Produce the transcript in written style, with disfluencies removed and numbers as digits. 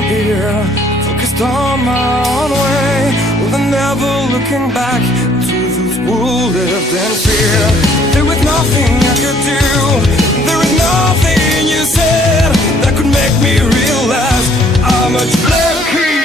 I'm here, focused on my own way, with never looking back to those who lived in fear. There was nothing I could do, there was nothing you said that could make me realize I'm much luckier.